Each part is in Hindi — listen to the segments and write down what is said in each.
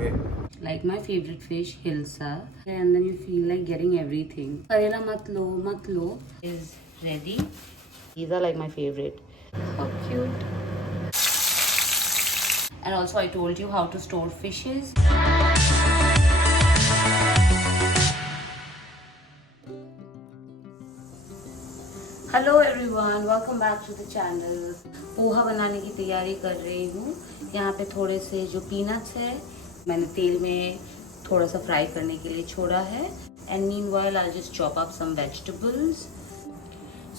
Okay. Like my favorite fish, hilsa, and then you feel like getting everything. Karela mat lo is ready. These are like my favorite. How cute. And also I told you how to store fishes. Hello everyone, welcome back to the channel. Poha बनाने की तैयारी कर रही हूँ। यहाँ पे थोड़े से जो पीनट्स है मैंने तेल में थोड़ा सा फ्राई करने के लिए छोड़ा है। And meanwhile I just chop up some vegetables.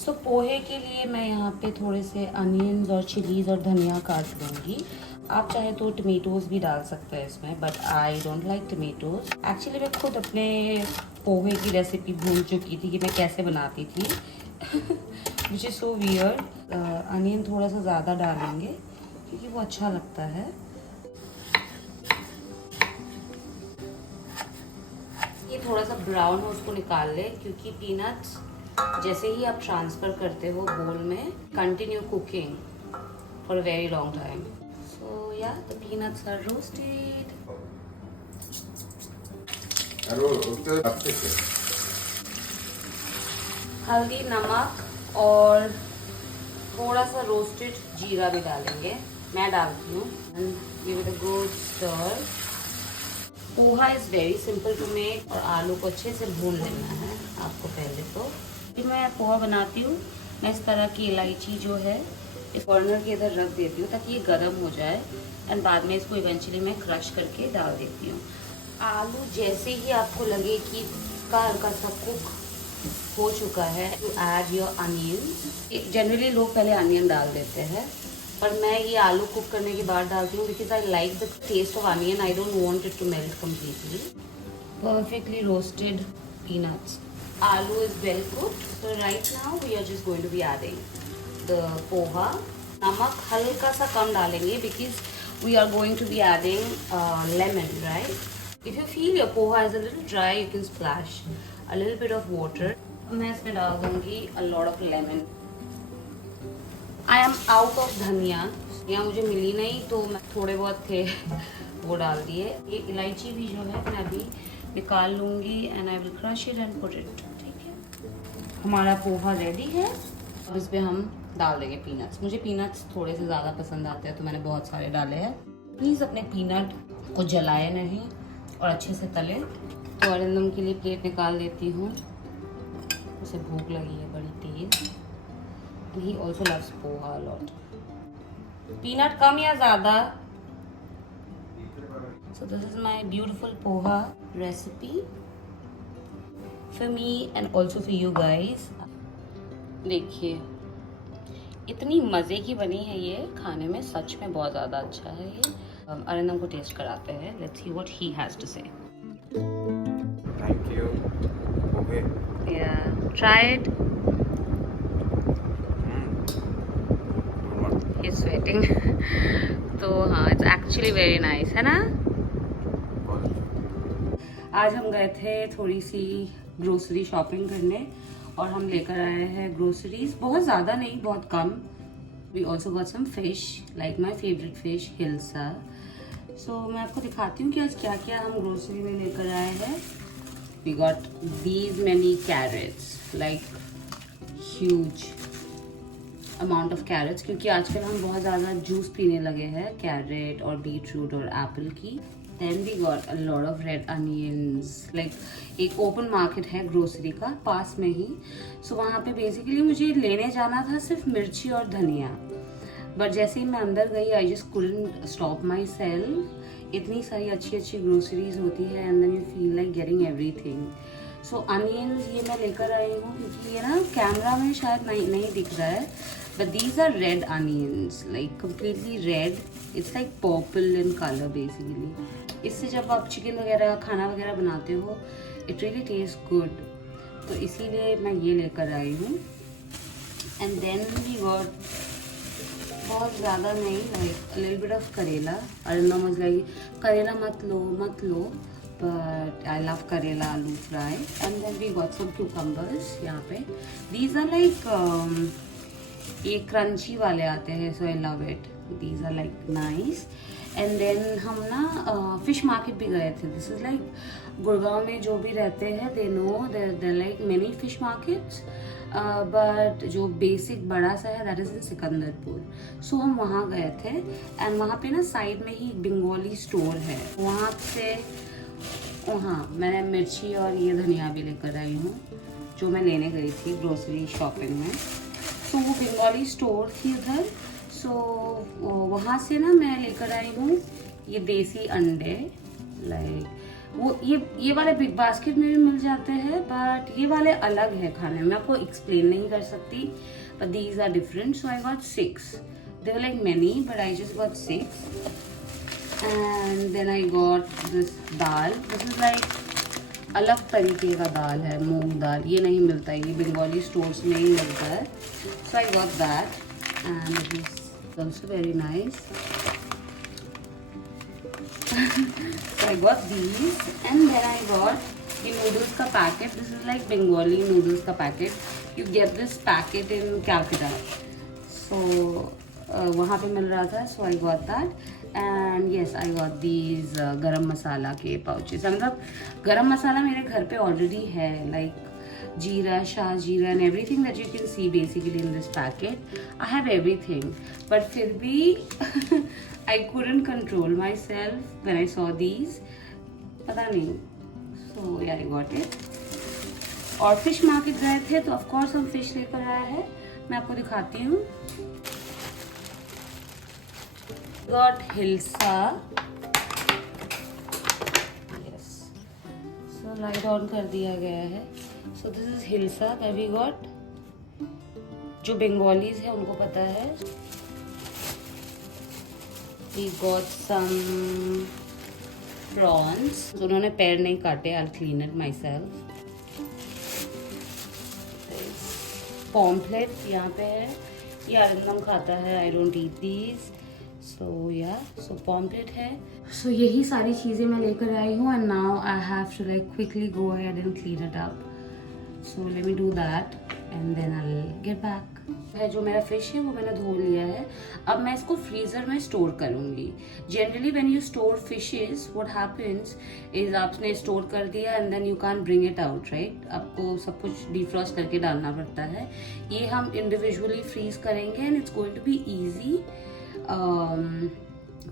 So pohe के लिए मैं यहाँ पे थोड़े से अनियंस और चिलीज और धनिया काट लूँगी। आप चाहे तो टमेटोज भी डाल सकते हैं इसमें, but I don't like tomatoes. Actually मैं खुद अपने पोहे की रेसिपी भूल चुकी थी कि मैं कैसे बनाती थी। Which is so weird. Onion थोड़ा सा ज़्यादा डालेंगे क्योंकि वो अच्छा लगता है। ये थोड़ा सा ब्राउन हो उसको निकाल ले, क्योंकि पीनट्स जैसे ही आप ट्रांसफ़र करते हो बोल में, continue cooking for a very long time. So yeah the peanuts are roasted. हल्दी, नमक और थोड़ा सा रोस्टेड जीरा भी डालेंगे, मैं डालती हूँ। And give it a good stir. Poha is very simple to make, और आलू को अच्छे से भून लेना है आपको पहले। तो जब मैं पोहा बनाती हूँ, मैं इस तरह की इलायची जो है इस कॉर्नर के इधर रख देती हूँ ताकि ये गर्म हो जाए, एंड बाद में इसको इवेंचुअली मैं क्रश करके डाल देती हूँ। आलू जैसे ही आपको लगे कि इसका हल्का सा कुक हो चुका है, to add your onion. Generally लोग पहले अनियन डाल देते हैं, पर मैं ये आलू कुक करने के बाद डालती हूँ because I like the taste of onion. I don't want it to melt completely. Perfectly roasted peanuts, aloo is well cooked. So right now we are just going to be adding the poha. नमक हल्का सा कम डालेंगे because we are going to be adding lemon, right. If you feel your poha is a little dry, you can splash a little bit of water. मैं इसमें डाल दूंगी a lot of lemon. I am out of धनिया, यहाँ मुझे मिली नहीं तो मैं थोड़े बहुत थे वो डाल दिए। ये इलायची भी जो है मैं अभी निकाल लूँगी and I will crush it and put it। ठीक है, हमारा पोहा रेडी है। अब इस पर हम डाल देंगे पीनट्स। मुझे पीनट्स थोड़े से ज़्यादा पसंद आते हैं तो मैंने बहुत सारे डाले हैं। प्लीज़ अपने पीनट को जलाए नहीं और अच्छे से तले। तो अरिंदम के लिए प्लेट निकाल देती हूँ, उसे भूख लगी है बड़ी तेज। And he also loves poha lot. Peanut कम या ज़्यादा? So this is my beautiful poha recipe for me and also for you guys. देखिए इतनी मज़े की बनी है ये, खाने में सच में बहुत ज़्यादा अच्छा है ये। अरिंदम को टेस्ट कराते हैं। Let's see what he has to say. Thank you. Okay. Yeah, try it. Good one. He's sweating. तो हाँ, it's actually very nice, है ना? आज हम गए थे थोड़ी सी ग्रोसरी शॉपिंग करने और हम लेकर आए हैं ग्रोसरीज। बहुत ज़्यादा नहीं, बहुत कम। We also got some fish, like my favorite fish, hilsa. So मैं आपको दिखाती हूँ कि आज क्या क्या हम ग्रोसरी में लेकर आए हैं। We got these many carrots, like huge amount of carrots, क्योंकि आजकल हम बहुत ज़्यादा जूस पीने लगे हैं कैरेट और बीटरूट और एप्पल की। Then we got a lot of red onions, like एक ओपन मार्केट है ग्रोसरी का पास में ही। सो वहाँ पे बेसिकली मुझे लेने जाना था सिर्फ मिर्ची और धनिया, बट जैसे ही मैं अंदर गई I just couldn't stop myself. इतनी सारी अच्छी अच्छी ग्रोसरीज होती है and then you feel like getting everything. So onions ये मैं लेकर आई हूँ क्योंकि ये ना कैमरा में शायद नहीं दिख रहा है, but these are red onions, like completely red. It's like purple in colour basically. इससे जब आप चिकन वगैरह खाना वगैरह बनाते हो इट रियली टेस्ट गुड, तो इसीलिए मैं ये लेकर आई हूँ। एंड देन वी गॉट बहुत ज़्यादा नहीं, लाइक लिटिल बिट ऑफ करेला। अरिंदम वाज लाइक करेला मत लो, but I love karela aloo fry. And then we got some cucumbers यहाँ पे। दीज आर लाइक ये क्रंची वाले आते हैं, so I love it. these are like nice. And then हम ना फिश मार्केट भी गए थे. This is like गुड़गांव में जो भी रहते हैं they know there are like many fish markets. But जो बेसिक बड़ा सा है दैट इज़ इन सिकंदरपुर. सो हम वहाँ गए थे एंड वहाँ पे ना साइड में ही एक बंगाली स्टोर है. वहाँ से वहाँ मैंने मिर्ची और ये धनिया भी लेकर आई हूँ जो मैं लेने गई थी ग्रोसरी शॉपिंग में. तो वो बंगाली स्टोर थी उधर. सो वहाँ से ना मैं लेकर आई हूँ ये देसी अंडे. लाइक वो ये वाले बिग बास्केट में भी मिल जाते हैं बट ये वाले अलग है खाने में. मैं आपको एक्सप्लेन नहीं कर सकती but these are different. So I got 6. They were like many but I just got 6. And then I got this dal. This is like अलग तरीके का दाल है, मूंग दाल. ये नहीं मिलता है, ये बंगाली स्टोर्स में ही मिलता है. So I got that and it is also very nice. So I got these and then I got the noodles का packet. This is like Bengali noodles का packet. You get this packet in Calcutta. So वहाँ पे मिल रहा था. So I got that and yes I got these गरम मसाला के pouches. मतलब गरम मसाला मेरे घर पे already है, like जीरा, शाह जीरा and everything that you can see basically in this packet. I have everything but फिर भी I couldn't control myself when I saw these. पता नहीं. So yeah, I got it. और फिश मार्केट गए थे तो ऑफ कोर्स हम फिश लेकर आए हैं. मैं आपको दिखाती हूँ. Got hilsa. Yes. So light on कर दिया गया है. So this is hilsa that we got. जो बंगालीज है उनको पता है. We got some prawns. तो उन्होंने पैर नहीं काटे. I'll clean it myself. Pomfret यहाँ पे है. ये अरिंदम खाता है. I don't eat these. So yeah. So pomfret है. So यही सारी चीज़ें मैं लेकर आई हूँ and now I have to like quickly go ahead and clean it up. So let me do that and then I'll get back. है जो मेरा फिश है वो मैंने धो लिया है. अब मैं इसको फ्रीजर में स्टोर करूंगी. Generally when you store fishes what happens is आपने स्टोर कर दिया and then you can bring it out, right. आपको सब कुछ डिफ्रॉस्ट करके डालना पड़ता है. ये हम इंडिविजुअली फ्रीज करेंगे and it's going to be easy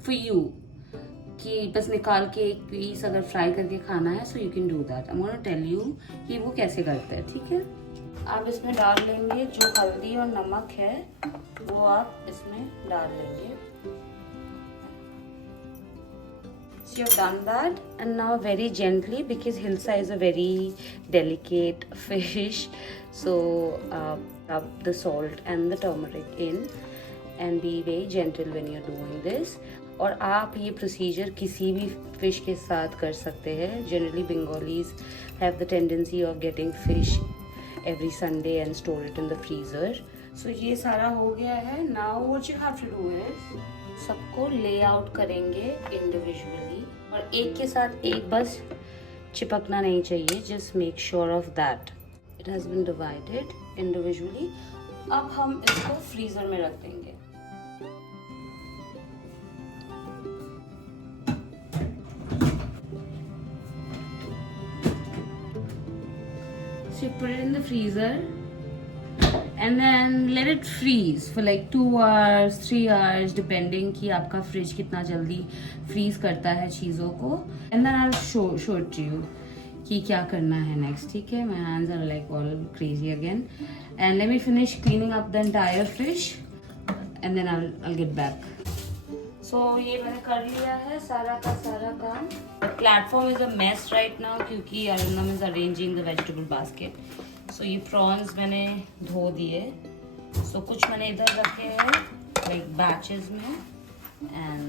for you कि बस निकाल के एक पीस अगर फ्राई करके खाना है. So you can do that. I am gonna tell you कि वो कैसे करते हैं. ठीक है. आप इसमें डाल लेंगे जो हल्दी और नमक है वो आप इसमें डाल लेंगे. So you've done that and now very gently because hilsa is a very delicate fish. So rub the salt and the turmeric in and be very gentle when you're doing this. और आप ये प्रोसीजर किसी भी फिश के साथ कर सकते हैं. Generally Bengalis have the tendency of getting fish every Sunday and store it in the freezer. So ये सारा हो गया है. Now what you have to do is सबको ले आउट करेंगे इंडिविजुअली और एक के साथ एक बस चिपकना नहीं चाहिए. Just make sure of that. It has been divided individually. अब हम इसको फ्रीजर में रख देंगे. So you put it in the freezer and then let it freeze for like 2 hours, 3 hours depending कि आपका फ्रिज कितना जल्दी फ्रीज करता है चीज़ों को. And then I'll show it to you कि क्या करना है next. ठीक है. My hands are like all crazy again. And let me finish cleaning up the entire fish and then I'll get back. So ये मैंने कर लिया है सारा का सारा काम. The platform is a mess right now क्योंकि Arundam is arranging the vegetable basket. So ये prawns मैंने धो दिए. So कुछ मैंने इधर रखे हैं like batches में and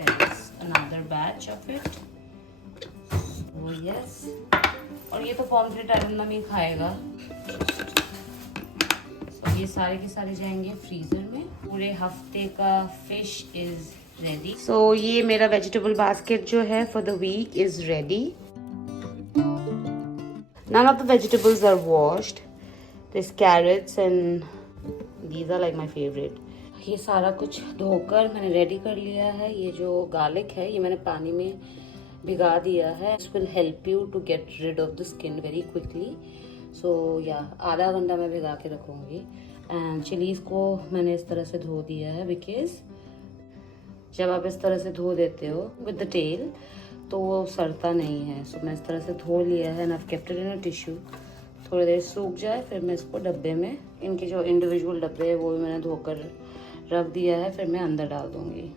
there is another batch of it. So yes. और ये तो pomfret Arundam ही खाएगा. So ये सारे के सारे जाएंगे फ्रीजर में. पूरे हफ्ते का फिश इज रेडी. सो ये मेरा वेजिटेबल बास्केट जो है for the week is ready. None of the vegetables are washed. There's carrots and these are like my favorite. ये सारा कुछ धोकर मैंने रेडी कर लिया है। ये जो गार्लिक है ये मैंने पानी में भिगा दिया है। This will help you to get rid of the skin very quickly. So yeah आधा घंटा मैं भिगा के रखूँगी। एंड चिलीज़ को मैंने इस तरह से धो दिया है, बिकॉज जब आप इस तरह से धो देते हो विद द टेल तो वो सड़ता नहीं है। सो मैं इस तरह से धो लिया है and I kept it in a tissue. थोड़ी देर सूख जाए फिर मैं इसको डब्बे में, इनके जो इंडिविजुअल डब्बे है वो भी मैंने धोकर रख दिया है, फिर मैं अंदर डाल दूंगी।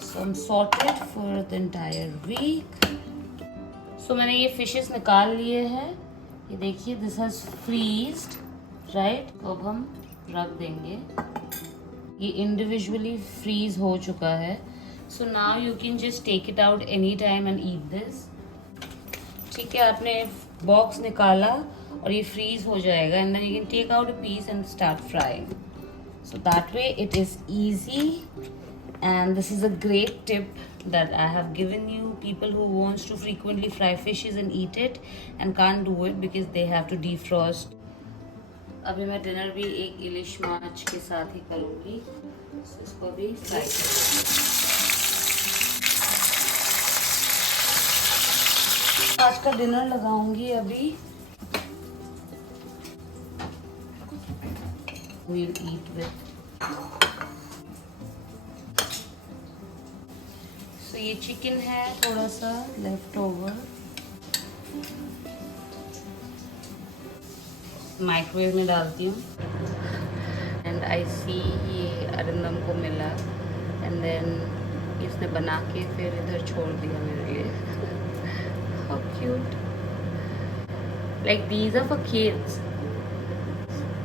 So I'm sorted for the entire week. So मैंने ये फिशेस निकाल लिए हैं। ये देखिए दिस हैज फ्रीज्ड, राइट। तो अब हम रख देंगे। ये इंडिविजुअली फ्रीज हो चुका है। So now you can just take it out anytime and eat this. ठीक है, आपने बॉक्स निकाला और ये फ्रीज हो जाएगा and then you can take out a piece and start frying. So that way it is easy and this is a great tip that I have given you. People who wants to frequently fry fishes and eat it and can't do it because they have to defrost. अभी मैं डिनर भी एक इलिश माछ के साथ ही करूँगी। So इसको भी फ्राई करूँगी। आज का डिनर लगाऊंगी अभी। We'll eat with. So ये चिकन है थोड़ा सा लेफ्ट ओवर, माइक्रोवेव में डालती हूँ। एंड आई सी ये अरिंदम को मिला एंड देन इसने बना के फिर इधर छोड़ दिया मेरे लिए। How cute! Like these are for kids.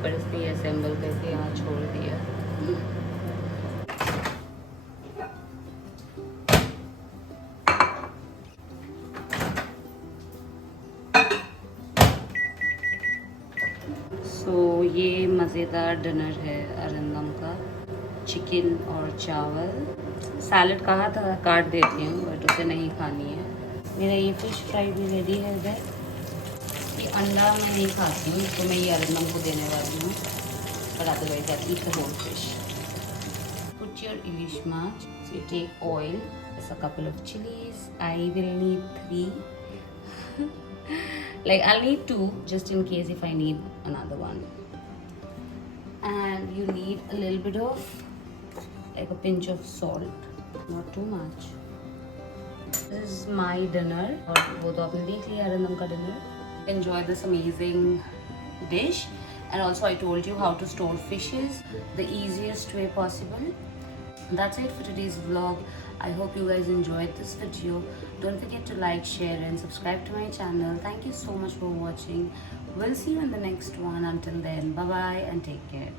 पर इसने ये assemble करके यहाँ छोड़ दिया। So ये मज़ेदार डिनर है अरिंदम का, चिकन और चावल। सैलड कहा था काट देती हूँ बट उसे नहीं खानी है। मेरा ये फिश फ्राई भी रेडी है इधर। ये अंडा मैं नहीं खाती हूँ तो मैं ये अरिंदम को देने वाली हूँ, but otherwise I eat the whole fish. Put your ilish maç. So you take oil, there's a couple of chilies. I will need 3. Like I'll need 2 just in case if I need another one. And you need a little bit of like a pinch of salt, not too much. This is my dinner और वो तो आपने देख लिया अरिंदम का dinner. Enjoy this amazing dish and also I told you how to store fishes the easiest way possible. That's it for today's vlog. I hope you guys enjoyed this video. Don't forget to like, share and subscribe to my channel. Thank you so much for watching. We'll see you in the next one. Until then, bye bye and take care.